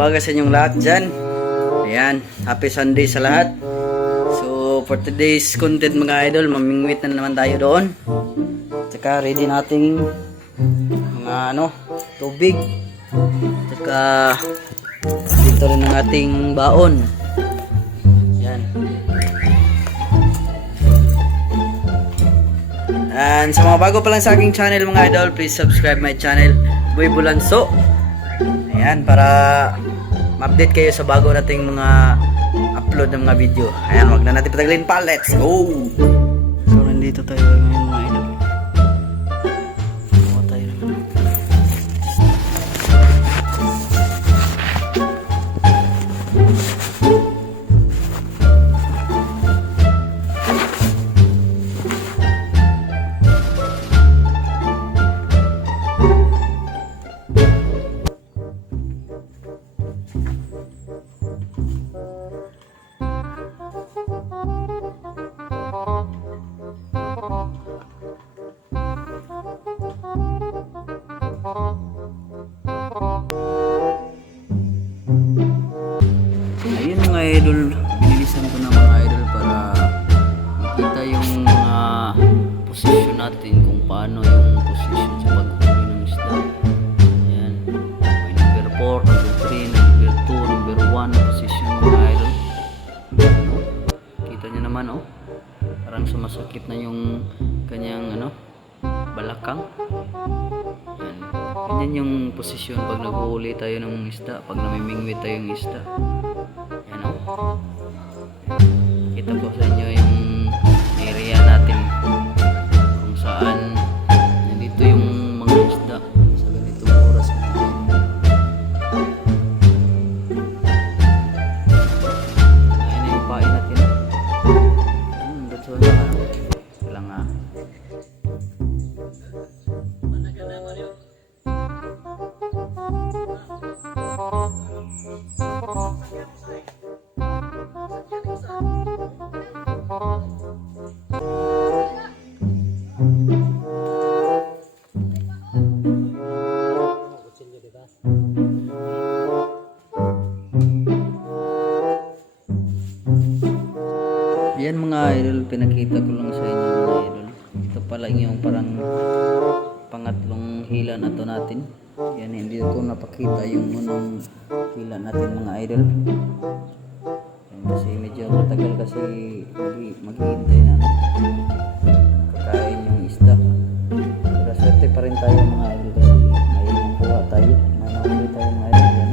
umaga sa inyong lahat dyan. Ayan, happy Sunday sa lahat. So, for today's content mga idol, mamingwit na naman tayo doon. Tsaka ready nating mga tubig. Tsaka dito rin ang ating baon. Ayan. And sa mga bago pa lang sa aking channel mga idol, please subscribe my channel, Boy Bulanso. Ayan, para ma-update kayo sa bago nating mga upload ng mga video. Ayan, wag na natin patagalin pa. Let's go! So, nandito tayo ngayon mga idol. Kuha tayo ng idol, binilisan ko ng mga idol para makita yung mga posisyon natin, kung paano yung posisyon sa paghuli ng isda. Ayan, may number 4, number 3, number 2, number 1 na posisyon mga idol. Kita nyo naman parang sumasakit na yung kanyang balakang. Ayan, ganyan yung posisyon pag naghuhuli tayo ng isda, pag namimingwit tayo ng isda. Kita ko sa inyo yung area natin kung saan nandito yung mga isda sa ganitong oras. Ayun na yung pain natin. That's all na lang Yan mga idol, pinakita ko lang sa inyo mga idol. Ito pala yung parang pangatlong hila na to natin. Yan, hindi ko napakita yung unang hila natin mga idol. Yan, kasi medyo matagal kasi maghihintay na kakain yung isda. Pero swerte pa rin tayo mga idol kasi may nakuha tayo. May nahuli tayo mga idol. Yan.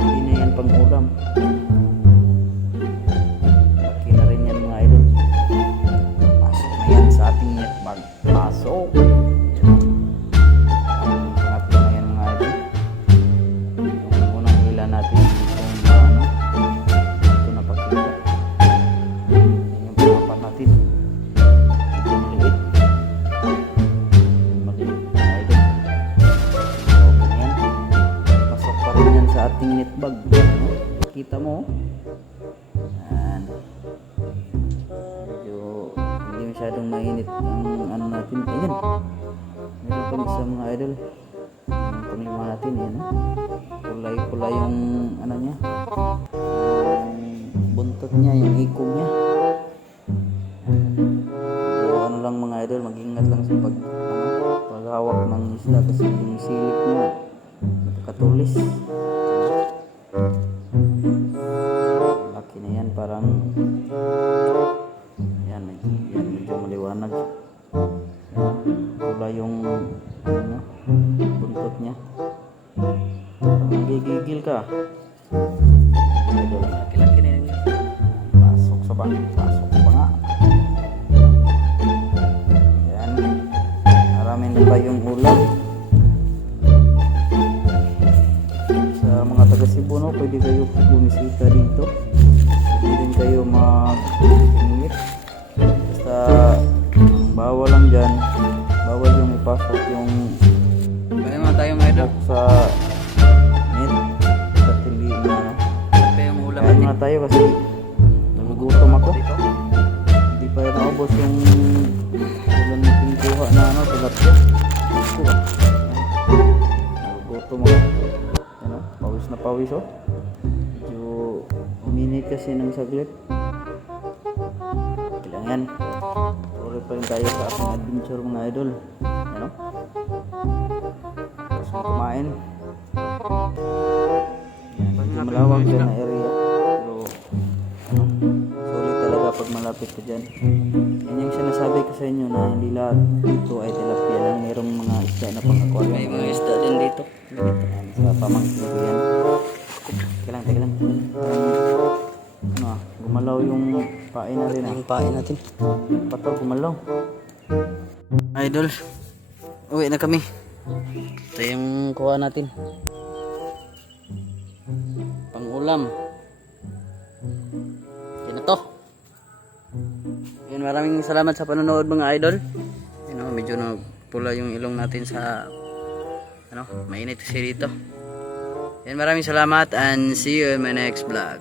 Hindi na yan pang ulam. Pasok. Ang pangatlo na yan mga idol. Yung unang hila natin ito napakita. Yan yung pangapat natin. Ito maliit. Maliit mga idol. So, ganyan. Pasok pa rin yan sa ating net bag. Kita mo. Yan. Hindi masyadong mainit ang natin. Ayan, meron pa isa mga idol, yung panglima natin. Ayan, kulay yung niya, yung buntot niya, yung ikog niya. So lang mga idol, mag-ingat lang sa paghawak ng isda kasi yung silip niya napakatulis. Laki na yan, parang yan medyo maliwanag. Kulay yung buntot niya. Nagigigil ka. Laki-laki na yun. Pasok pa nga. Yan, marami na tayong ulam. Sa mga taga Cebu pwede kayo bumisita dito. Pwede din kayo mag-ingit. Basta bawal lang dyan, bawal yung ipasok yung tayong idol sa net at hindi yung ulam natin. Kaya tayo kasi nagugutom ako. Hindi pa naubos yung ulam natin kuha na tilapia. Nagugutom ako. Ano, pawis na pawis oh. Medyo uminit kasi ng saglit. Kailangan. Tuloy pa rin tayo sa ating adventure mga idol. Ano? Tapos mo kumain. Yan, medyo malawak din na area. Pero ano, sulit talaga pag malapit ka dyan. Yan yung sinasabi ko sa inyo na hindi lahat dito ay tilapia lang. Mayroong mga isda na pang-aquarium. May mga isda din dito. Yan, sa pamangkin ko yan. Teka lang. Ano ah, gumalaw yung pain natin ah. Yung pain natin. Pato, gumalaw. Idol, uwi na kami. Ito yung kuha natin. Pang-ulam. Yan na to. Yan, maraming salamat sa panonood mga idol. Medyo na pula yung ilong natin sa mainit kasi dito. Yan, maraming salamat and see you in my next vlog.